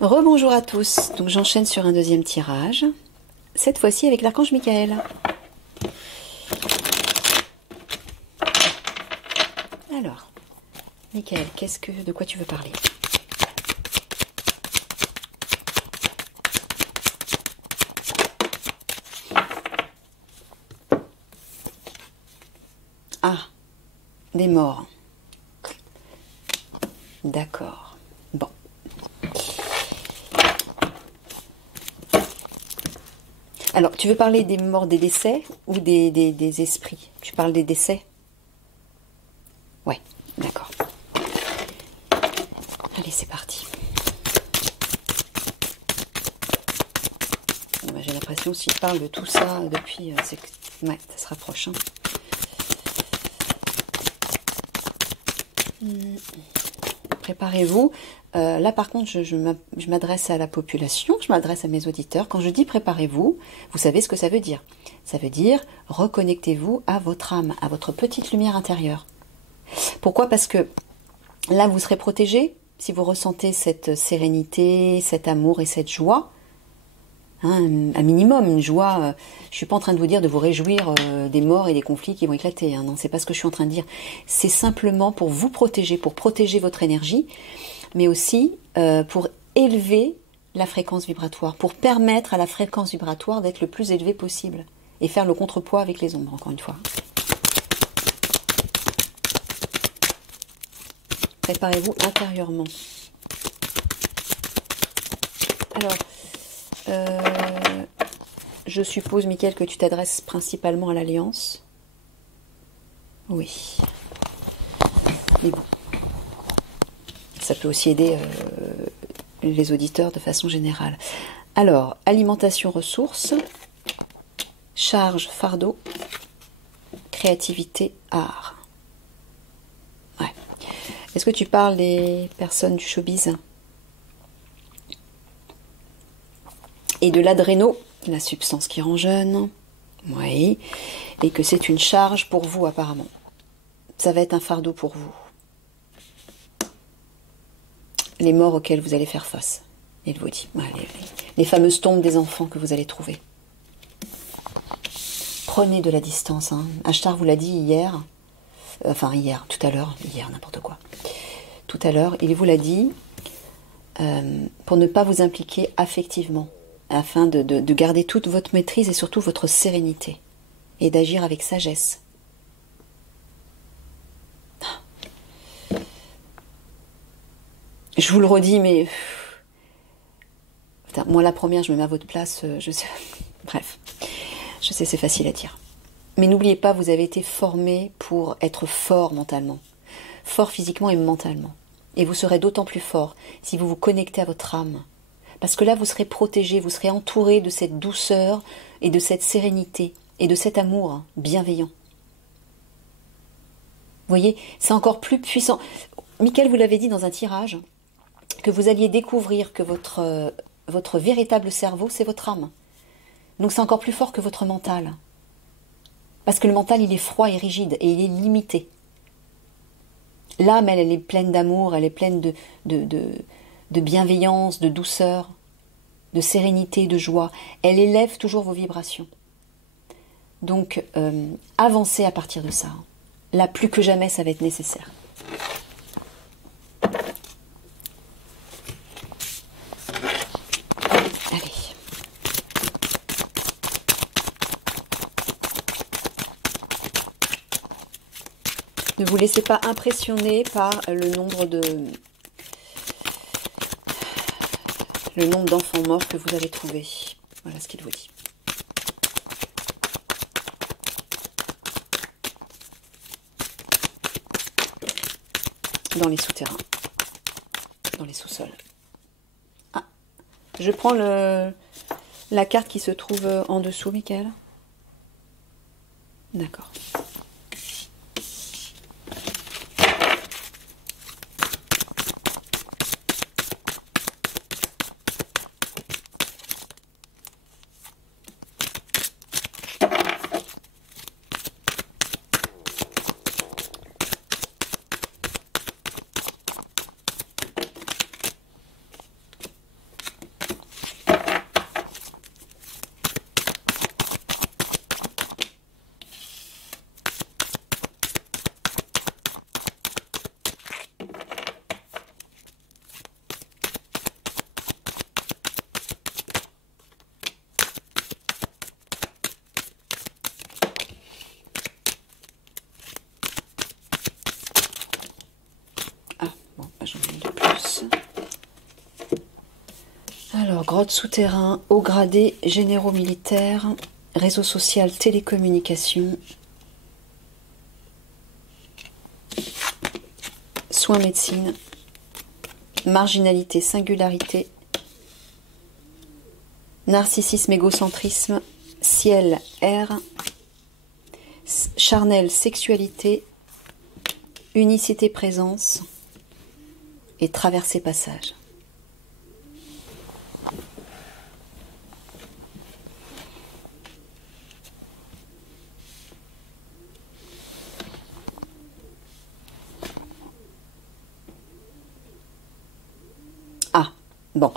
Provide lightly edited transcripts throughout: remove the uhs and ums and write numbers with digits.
Rebonjour à tous, donc j'enchaîne sur un deuxième tirage, cette fois-ci avec l'archange Michael. Alors, Michael, de quoi tu veux parler? Ah, des morts. D'accord, bon. Alors, tu veux parler des morts, des décès ou des esprits? Tu parles des décès? Ouais, d'accord. Allez, c'est parti. J'ai l'impression, s'il parle de tout ça depuis... ouais, ça se rapproche. Hein. Préparez-vous. Là, par contre, je m'adresse à la population, je m'adresse à mes auditeurs. Quand je dis préparez-vous, vous savez ce que ça veut dire. Ça veut dire reconnectez-vous à votre âme, à votre petite lumière intérieure. Pourquoi? Parce que là, vous serez protégé si vous ressentez cette sérénité, cet amour et cette joie. Hein, un minimum, une joie. Je suis pas en train de vous dire de vous réjouir des morts et des conflits qui vont éclater. Hein, non, c'est pas ce que je suis en train de dire. C'est simplement pour vous protéger, pour protéger votre énergie, mais aussi pour élever la fréquence vibratoire, pour permettre à la fréquence vibratoire d'être le plus élevée possible et faire le contrepoids avec les ombres, encore une fois. Préparez-vous intérieurement. Alors, je suppose, Mickaël, que tu t'adresses principalement à l'Alliance. Oui. Mais bon. Ça peut aussi aider les auditeurs de façon générale. Alors, alimentation, ressources, charge, fardeau, créativité, art. Ouais. Est-ce que tu parles des personnes du showbiz? Et de l'adréno, la substance qui rend jeune. Oui. Et que c'est une charge pour vous, apparemment. Ça va être un fardeau pour vous. Les morts auxquelles vous allez faire face. Il vous dit. Les fameuses tombes des enfants que vous allez trouver. Prenez de la distance. Hein. Ashtar vous l'a dit hier. Enfin, hier, tout à l'heure. Hier, n'importe quoi. Tout à l'heure, il vous l'a dit. Pour ne pas vous impliquer affectivement. Afin de garder toute votre maîtrise et surtout votre sérénité. Et d'agir avec sagesse. Je vous le redis, mais... Putain, moi, la première, je me mets à votre place. Je sais... Bref. Je sais, c'est facile à dire. Mais n'oubliez pas, vous avez été formé pour être fort mentalement. Fort physiquement et mentalement. Et vous serez d'autant plus fort si vous vous connectez à votre âme. Parce que là, vous serez protégé, vous serez entouré de cette douceur et de cette sérénité et de cet amour bienveillant. Vous voyez, c'est encore plus puissant. Michael vous l'avait dit dans un tirage, que vous alliez découvrir que votre véritable cerveau, c'est votre âme. Donc c'est encore plus fort que votre mental. Parce que le mental, il est froid et rigide et il est limité. L'âme, elle est pleine d'amour, elle est pleine de bienveillance, de douceur, de sérénité, de joie. Elle élève toujours vos vibrations. Donc, avancez à partir de ça. Là, plus que jamais, ça va être nécessaire. Allez. Ne vous laissez pas impressionner par le nombre d'enfants morts que vous avez trouvés. Voilà ce qu'il vous dit. Dans les souterrains. Dans les sous-sols. Ah, je prends la carte qui se trouve en dessous, Michael. D'accord. Alors, grotte souterrain, haut gradé, généraux militaires, réseau social, télécommunications, soins médecine, marginalité, singularité, narcissisme, égocentrisme, ciel, air, charnel, sexualité, unicité, présence et traversée, passage. Ah, bon.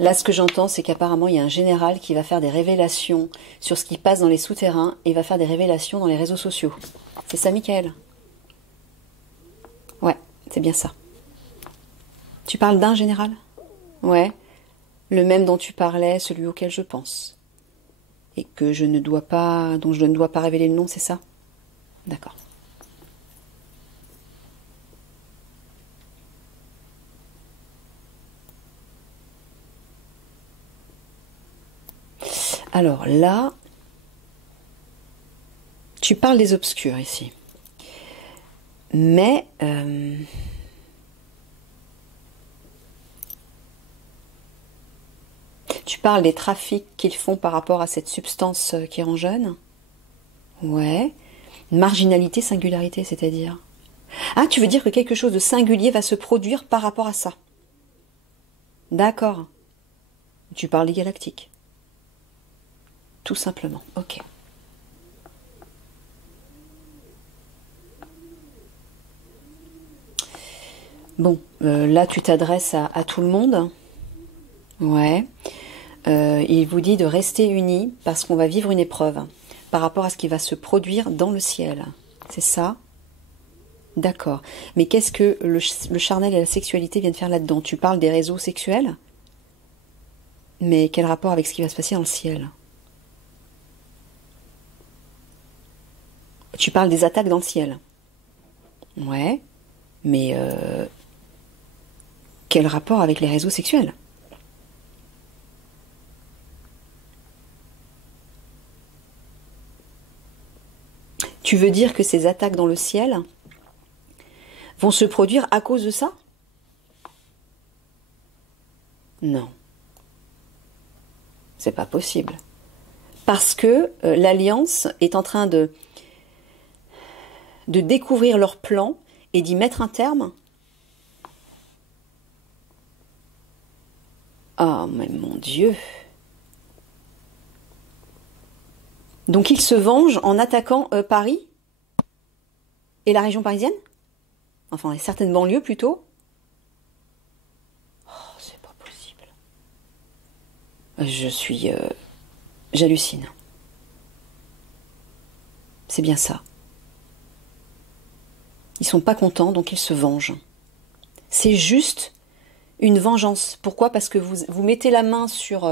Là, ce que j'entends, c'est qu'apparemment, il y a un général qui va faire des révélations sur ce qui passe dans les souterrains et va faire des révélations dans les réseaux sociaux. C'est ça, Michael? Ouais, c'est bien ça. Tu parles d'un général? Ouais. Le même dont tu parlais, celui auquel je pense. Et que je ne dois pas, dont je ne dois pas révéler le nom, c'est ça? D'accord. Alors là, tu parles des obscurs ici. Mais tu parles des trafics qu'ils font par rapport à cette substance qui rend jeune. Ouais. Marginalité, singularité, c'est-à-dire. Ah, tu veux dire que quelque chose de singulier va se produire par rapport à ça. D'accord. Tu parles des galactiques. Tout simplement. Ok. Bon, là tu t'adresses à tout le monde. Ouais. Il vous dit de rester unis parce qu'on va vivre une épreuve par rapport à ce qui va se produire dans le ciel. C'est ça? D'accord. Mais qu'est-ce que le charnel et la sexualité viennent faire là-dedans? Tu parles des réseaux sexuels? Mais quel rapport avec ce qui va se passer dans le ciel? Tu parles des attaques dans le ciel? Ouais. Mais quel rapport avec les réseaux sexuels? Tu veux dire que ces attaques dans le ciel vont se produire à cause de ça? Non. C'est pas possible. Parce que l'Alliance est en train de découvrir leur plan et d'y mettre un terme. Ah, mais mon Dieu. Donc ils se vengent en attaquant Paris et la région parisienne? Enfin, certaines banlieues plutôt. Oh, c'est pas possible. J'hallucine. C'est bien ça. Ils sont pas contents, donc ils se vengent. C'est juste une vengeance. Pourquoi? Parce que vous mettez la main sur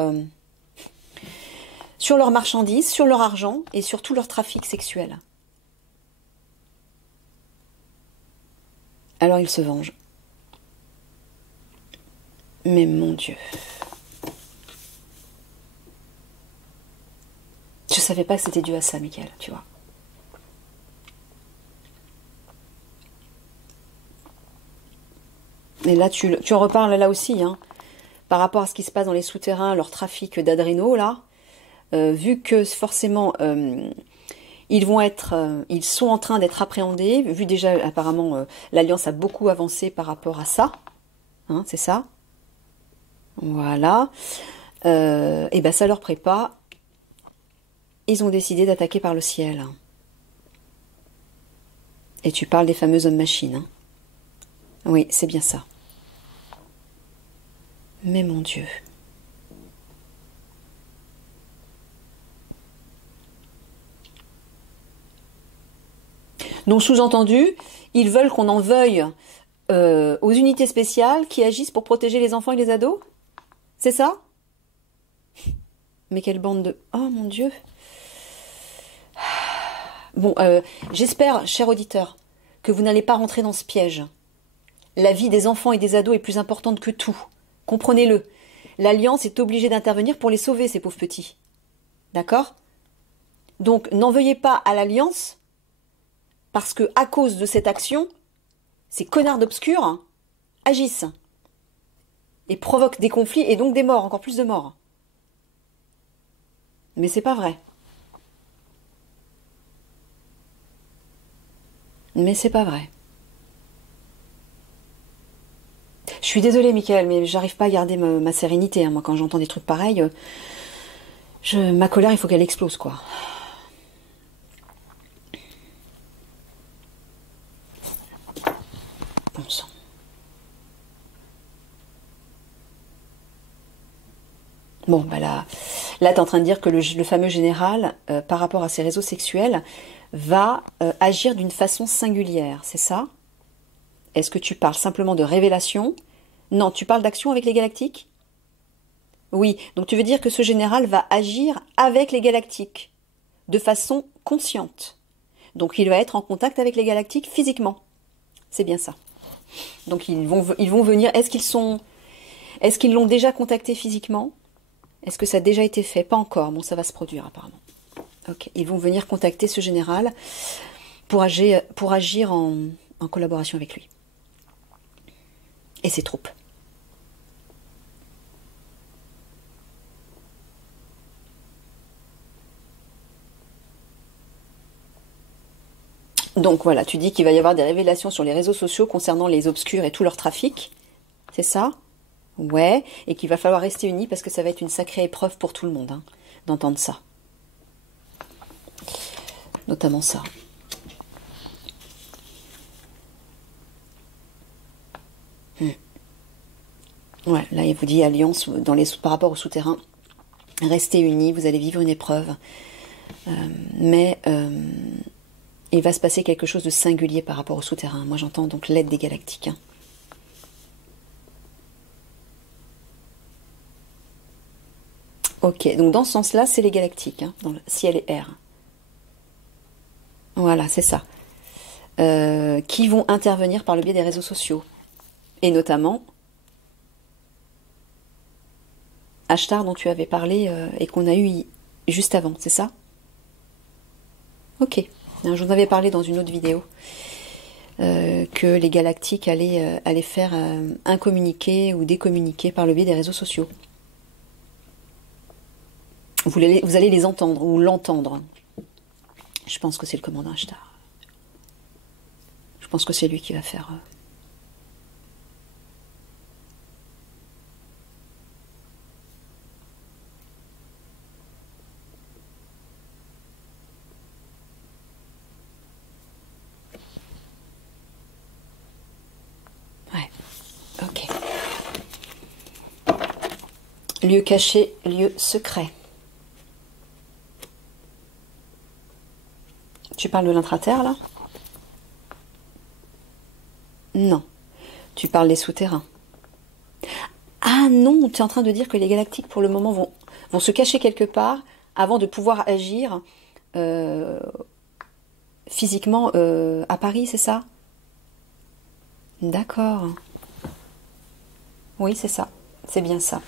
leurs marchandises, sur leur argent et sur tout leur trafic sexuel. Alors ils se vengent. Mais mon Dieu. Je savais pas que c'était dû à ça, Michael, tu vois. Et là, tu en reparles là aussi, hein, par rapport à ce qui se passe dans les souterrains, leur trafic d'adrénaux, là. Vu que forcément ils sont en train d'être appréhendés, vu déjà apparemment l'Alliance a beaucoup avancé par rapport à ça, hein, c'est ça, voilà, et ben ça leur plaît pas, ils ont décidé d'attaquer par le ciel. Et tu parles des fameux hommes-machines, hein. Oui, c'est bien ça. Mais mon Dieu. Donc sous-entendu, ils veulent qu'on en veuille aux unités spéciales qui agissent pour protéger les enfants et les ados? C'est ça? Mais quelle bande de... Oh mon Dieu. Bon, j'espère, cher auditeur, que vous n'allez pas rentrer dans ce piège. La vie des enfants et des ados est plus importante que tout. Comprenez-le. l'Alliance est obligée d'intervenir pour les sauver, ces pauvres petits. D'accord? Donc, n'en veuillez pas à l'Alliance, parce que à cause de cette action, ces connards d'obscurs agissent et provoquent des conflits et donc des morts, encore plus de morts. Mais c'est pas vrai. Mais c'est pas vrai. Je suis désolée, Michael, mais j'arrive pas à garder ma sérénité. Hein. Moi, quand j'entends des trucs pareils, ma colère, il faut qu'elle explose, quoi. Bon sang. Bon, bah là t'es en train de dire que le fameux général, par rapport à ses réseaux sexuels, va agir d'une façon singulière, c'est ça? Est-ce que tu parles simplement de révélation? Non, tu parles d'action avec les galactiques? Oui, donc tu veux dire que ce général va agir avec les galactiques, de façon consciente. Donc il va être en contact avec les galactiques physiquement. C'est bien ça. Donc ils vont venir. Est-ce qu'ils l'ont déjà contacté physiquement? Est-ce que ça a déjà été fait? Pas encore. Bon, ça va se produire apparemment. Ok. Ils vont venir contacter ce général pour agir en collaboration avec lui et ses troupes. Donc voilà, tu dis qu'il va y avoir des révélations sur les réseaux sociaux concernant les obscurs et tout leur trafic. C'est ça? Ouais. Et qu'il va falloir rester unis parce que ça va être une sacrée épreuve pour tout le monde, hein, d'entendre ça. Notamment ça. Ouais, là il vous dit alliance par rapport au souterrain. Restez unis, vous allez vivre une épreuve. Mais il va se passer quelque chose de singulier par rapport au souterrain. Moi j'entends donc l'aide des galactiques. Hein. Ok, donc dans ce sens-là, c'est les galactiques, hein, dans le ciel et air. Voilà, c'est ça. Qui vont intervenir par le biais des réseaux sociaux. Et notamment, Ashtar dont tu avais parlé et qu'on a eu juste avant, c'est ça? Ok. Je vous en avais parlé dans une autre vidéo. Que les galactiques allaient faire un communiqué ou des communiqués par le biais des réseaux sociaux. Vous allez les entendre ou l'entendre. Je pense que c'est le commandant Ashtar. Je pense que c'est lui qui va faire... Ouais, ok. Lieu caché, lieu secret. Tu parles de l'intraterre, là? Non. Tu parles des souterrains. Ah non, tu es en train de dire que les galactiques, pour le moment, vont se cacher quelque part avant de pouvoir agir physiquement à Paris, c'est ça? D'accord. Oui, c'est ça. C'est bien ça.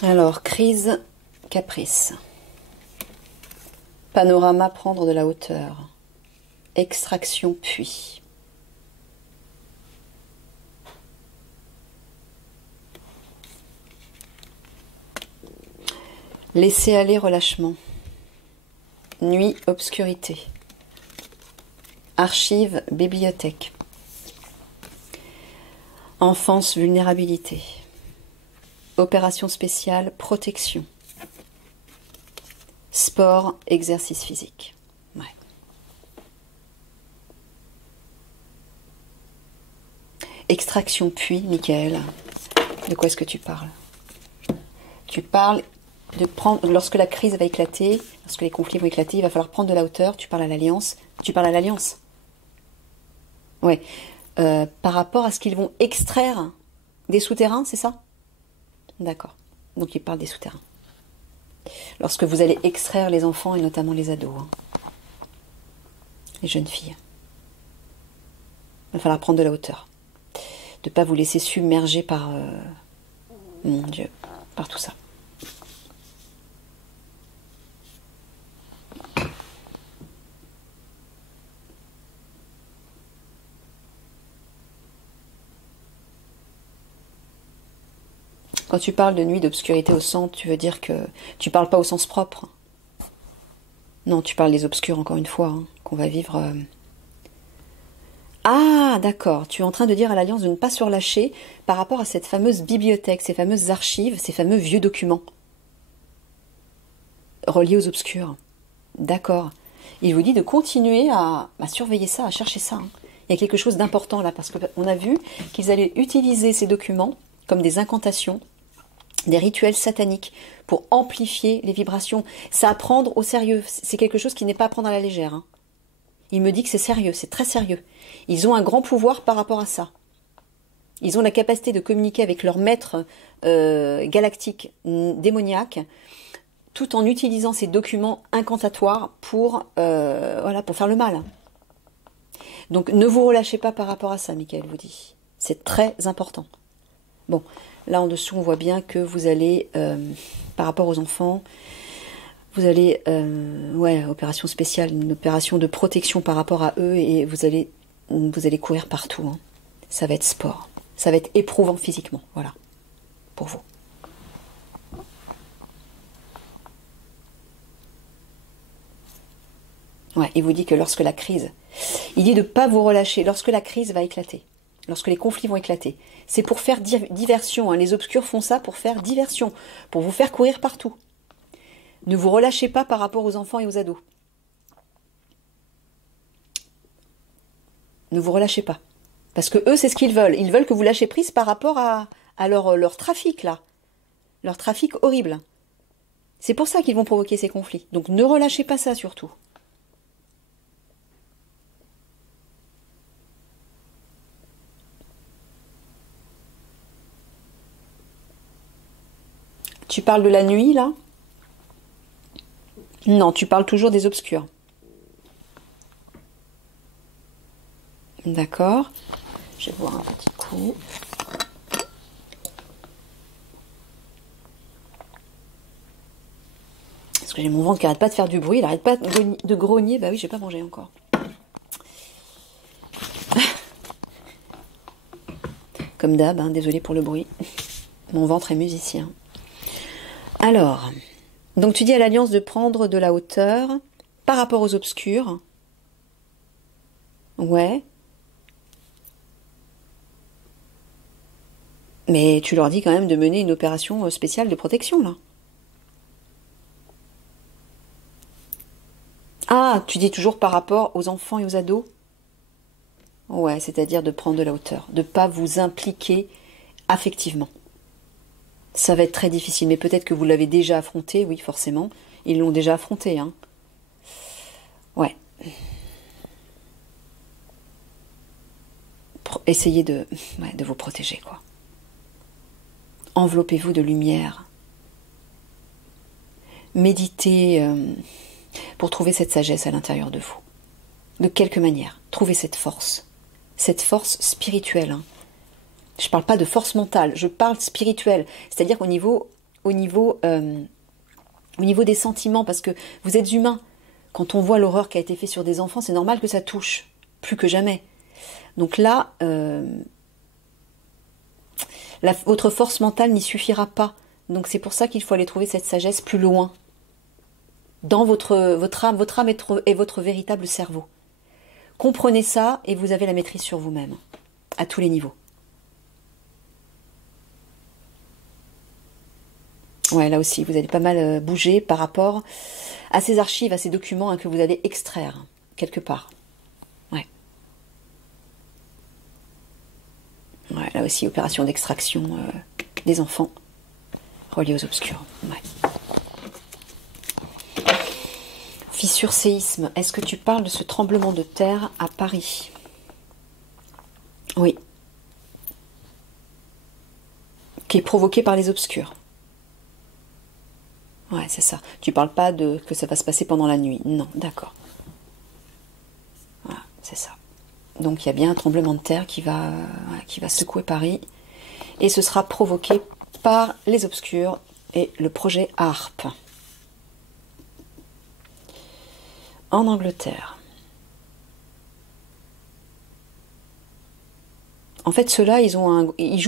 Alors, crise, caprice. Panorama, prendre de la hauteur. Extraction, puis. Laisser aller, relâchement. Nuit, obscurité. Archives, bibliothèque. Enfance, vulnérabilité. Opération spéciale, protection. Sport, exercice physique. Ouais. Extraction puis, Michael. De quoi est-ce que tu parles? Tu parles de prendre, lorsque la crise va éclater, lorsque les conflits vont éclater, il va falloir prendre de la hauteur. Tu parles à l'alliance. Tu parles à l'alliance. Ouais. Par rapport à ce qu'ils vont extraire des souterrains, c'est ça? D'accord. Donc il parle des souterrains. Lorsque vous allez extraire les enfants et notamment les ados, hein, les jeunes filles, il va falloir prendre de la hauteur. De ne pas vous laisser submerger par, mon Dieu, par tout ça. Quand tu parles de nuit d'obscurité au centre, tu veux dire que tu parles pas au sens propre. Non, tu parles des obscurs encore une fois, hein, qu'on va vivre. Ah, d'accord. Tu es en train de dire à l'Alliance de ne pas surlâcher par rapport à cette fameuse bibliothèque, ces fameuses archives, ces fameux vieux documents reliés aux obscurs. D'accord. Il vous dit de continuer à surveiller ça, à chercher ça, hein. Il y a quelque chose d'important là, parce qu'on a vu qu'ils allaient utiliser ces documents comme des incantations, des rituels sataniques pour amplifier les vibrations. Ça à prendre au sérieux. C'est quelque chose qui n'est pas à prendre à la légère, hein. Il me dit que c'est sérieux, c'est très sérieux. Ils ont un grand pouvoir par rapport à ça. Ils ont la capacité de communiquer avec leur maître galactique démoniaque, tout en utilisant ces documents incantatoires pour, voilà, pour faire le mal. Donc ne vous relâchez pas par rapport à ça, Michael vous dit. C'est très important. Bon, là en dessous, on voit bien que vous allez, par rapport aux enfants, vous allez, ouais, opération spéciale, une opération de protection par rapport à eux, et vous allez courir partout, hein. Ça va être sport. Ça va être éprouvant physiquement, voilà, pour vous. Ouais, il vous dit que lorsque la crise, il dit de ne pas vous relâcher, lorsque la crise va éclater, lorsque les conflits vont éclater, c'est pour faire diversion, hein. Les obscurs font ça pour faire diversion, pour vous faire courir partout. Ne vous relâchez pas par rapport aux enfants et aux ados. Ne vous relâchez pas. Parce que eux, c'est ce qu'ils veulent. Ils veulent que vous lâchez prise par rapport à leur trafic, là. Leur trafic horrible. C'est pour ça qu'ils vont provoquer ces conflits. Donc ne relâchez pas ça, surtout. Tu parles de la nuit, là? Non, tu parles toujours des obscurs. D'accord. Je vais boire un petit coup. Parce que j'ai mon ventre qui arrête pas de faire du bruit, il arrête pas de grogner. Bah oui, j'ai pas mangé encore. Comme d'hab, hein, désolé pour le bruit. Mon ventre est musicien. Alors, donc tu dis à l'Alliance de prendre de la hauteur par rapport aux obscurs. Ouais. Mais tu leur dis quand même de mener une opération spéciale de protection, là. Ah, tu dis toujours par rapport aux enfants et aux ados? Ouais, c'est-à-dire de prendre de la hauteur, de ne pas vous impliquer affectivement. Ça va être très difficile, mais peut-être que vous l'avez déjà affronté, oui, forcément. Ils l'ont déjà affronté, hein. Ouais. Essayez de vous protéger, quoi. Enveloppez-vous de lumière. Méditez pour trouver cette sagesse à l'intérieur de vous. De quelque manière, trouvez cette force spirituelle, hein. Je ne parle pas de force mentale, je parle spirituelle. C'est-à-dire au niveau des sentiments, parce que vous êtes humain. Quand on voit l'horreur qui a été faite sur des enfants, c'est normal que ça touche, plus que jamais. Donc là, votre force mentale n'y suffira pas Donc c'est pour ça qu'il faut aller trouver cette sagesse plus loin. Dans votre âme. Votre âme est votre véritable cerveau. Comprenez ça et vous avez la maîtrise sur vous-même. À tous les niveaux. Ouais, là aussi, vous allez pas mal bouger par rapport à ces archives, à ces documents que vous allez extraire, quelque part. Ouais. Ouais, là aussi, opération d'extraction des enfants reliés aux obscurs. Ouais. Fissure, séisme. Est-ce que tu parles de ce tremblement de terre à Paris? Oui. Qui est provoqué par les obscurs. Ouais, c'est ça. Tu parles pas de que ça va se passer pendant la nuit. Non, d'accord. Voilà, c'est ça. Donc il y a bien un tremblement de terre qui va secouer Paris. Et ce sera provoqué par les obscurs et le projet HARP. En Angleterre. En fait, ceux-là, ils jouent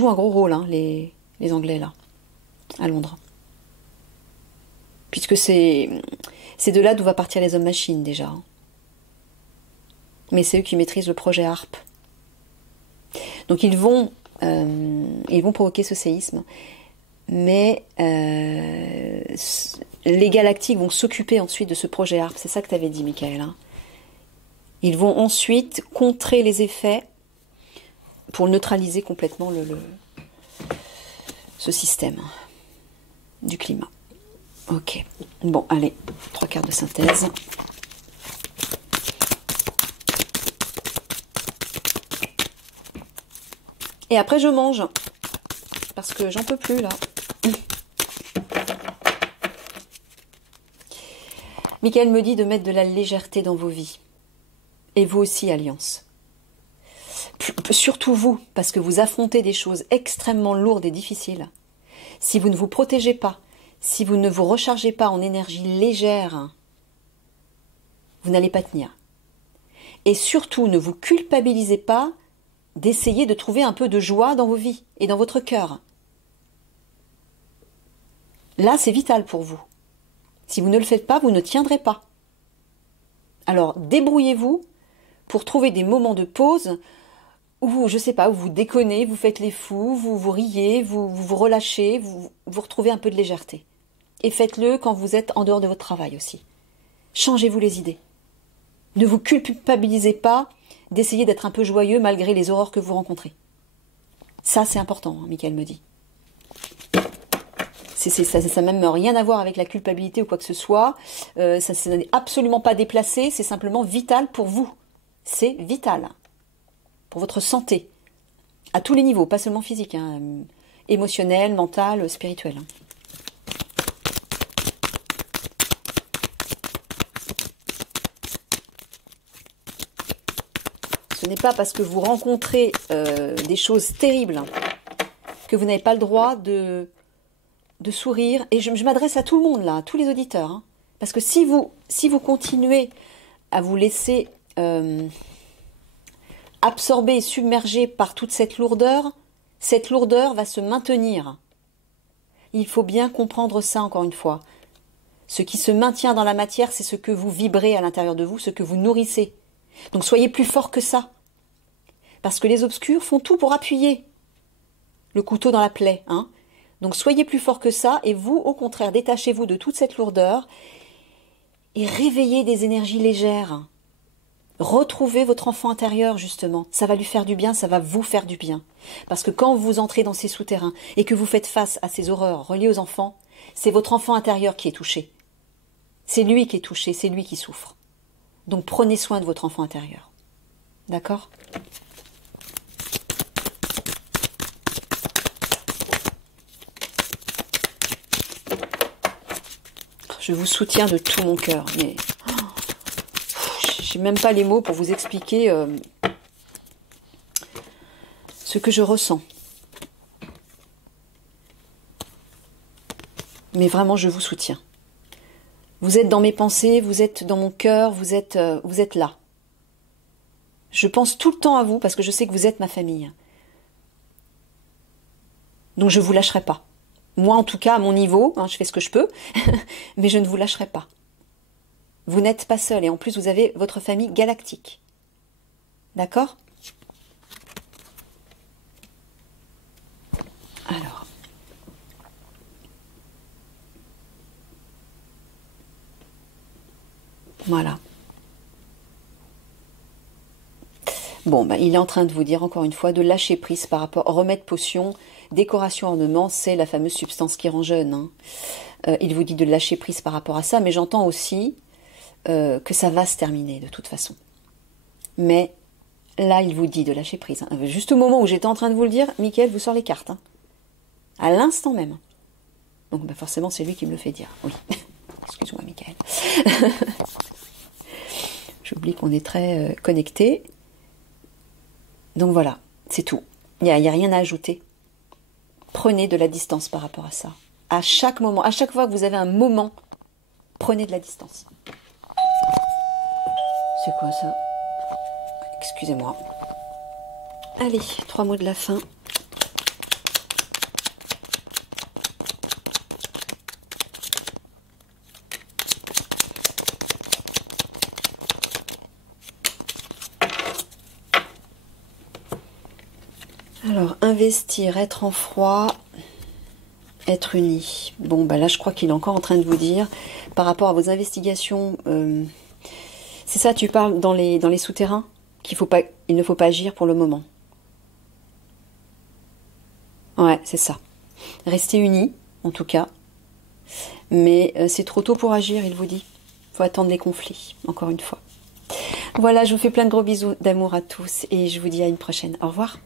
un gros rôle, hein, les Anglais, là, à Londres. Puisque c'est de là d'où va partir les hommes-machines, déjà. Mais c'est eux qui maîtrisent le projet HARP. Donc ils vont provoquer ce séisme. Mais les galactiques vont s'occuper ensuite de ce projet HARP. C'est ça que tu avais dit, Michael. Hein. Ils vont ensuite contrer les effets pour neutraliser complètement ce système du climat. Ok. Bon, allez, 3/4 de synthèse. Et après, je mange. Parce que j'en peux plus, là. Michael me dit de mettre de la légèreté dans vos vies. Et vous aussi, Alliance. Surtout vous, parce que vous affrontez des choses extrêmement lourdes et difficiles. Si vous ne vous protégez pas, si vous ne vous rechargez pas en énergie légère, vous n'allez pas tenir. Et surtout, ne vous culpabilisez pas d'essayer de trouver un peu de joie dans vos vies et dans votre cœur. Là, c'est vital pour vous. Si vous ne le faites pas, vous ne tiendrez pas. Alors, débrouillez-vous pour trouver des moments de pause où, je sais pas, où vous déconnez, vous faites les fous, vous riez, vous relâchez, vous retrouvez un peu de légèreté. Et faites-le quand vous êtes en dehors de votre travail aussi. Changez-vous les idées. Ne vous culpabilisez pas d'essayer d'être un peu joyeux malgré les horreurs que vous rencontrez. Ça, c'est important, hein, Michael me dit. Ça n'a même rien à voir avec la culpabilité ou quoi que ce soit. Ça n'est absolument pas déplacé, c'est simplement vital pour vous. C'est vital. Pour votre santé. À tous les niveaux, pas seulement physique. Hein, émotionnel, mental, spirituel. Hein. Ce n'est pas parce que vous rencontrez des choses terribles que vous n'avez pas le droit de sourire. Et je m'adresse à tout le monde, là, à tous les auditeurs. Hein, parce que si vous continuez à vous laisser absorber et submerger par toute cette lourdeur va se maintenir. Il faut bien comprendre ça, encore une fois. Ce qui se maintient dans la matière, c'est ce que vous vibrez à l'intérieur de vous, ce que vous nourrissez. Donc soyez plus fort que ça. Parce que les obscurs font tout pour appuyer le couteau dans la plaie. Hein. Donc soyez plus fort que ça et vous, au contraire, détachez-vous de toute cette lourdeur et réveillez des énergies légères. Retrouvez votre enfant intérieur, justement. Ça va lui faire du bien, ça va vous faire du bien. Parce que quand vous entrez dans ces souterrains et que vous faites face à ces horreurs reliées aux enfants, c'est votre enfant intérieur qui est touché. C'est lui qui est touché, c'est lui qui souffre. Donc prenez soin de votre enfant intérieur. D'accord ? Je vous soutiens de tout mon cœur, mais j'ai même pas les mots pour vous expliquer ce que je ressens. Mais vraiment, je vous soutiens. Vous êtes dans mes pensées, vous êtes dans mon cœur, vous êtes là. Je pense tout le temps à vous parce que je sais que vous êtes ma famille. Donc je ne vous lâcherai pas. Moi, en tout cas, à mon niveau, hein, je fais ce que je peux, mais je ne vous lâcherai pas. Vous n'êtes pas seul, et en plus, vous avez votre famille galactique. D'accord? Alors. Voilà. Bon, ben, il est en train de vous dire, encore une fois, de lâcher prise par rapport... Remède, potion, décoration, ornement, c'est la fameuse substance qui rend jeune. Hein. Il vous dit de lâcher prise par rapport à ça, mais j'entends aussi que ça va se terminer, de toute façon. Mais là, il vous dit de lâcher prise. Hein. Juste au moment où j'étais en train de vous le dire, Mickaël vous sort les cartes. Hein. À l'instant même. Donc, ben, forcément, c'est lui qui me le fait dire. Oui. Excuse-moi, Mickaël. J'oublie qu'on est très connectés. Donc voilà, c'est tout. Il n'y a rien à ajouter. Prenez de la distance par rapport à ça. À chaque moment, à chaque fois que vous avez un moment, prenez de la distance. C'est quoi ça? Excusez-moi. Allez, 3 mots de la fin. Alors, investir, être en froid, être uni. Bon, bah là, je crois qu'il est encore en train de vous dire, par rapport à vos investigations, c'est ça, tu parles dans les souterrains, il ne faut pas agir pour le moment. Ouais, c'est ça. Restez unis, en tout cas. Mais c'est trop tôt pour agir, il vous dit. Il faut attendre les conflits, encore une fois. Voilà, je vous fais plein de gros bisous d'amour à tous et je vous dis à une prochaine. Au revoir.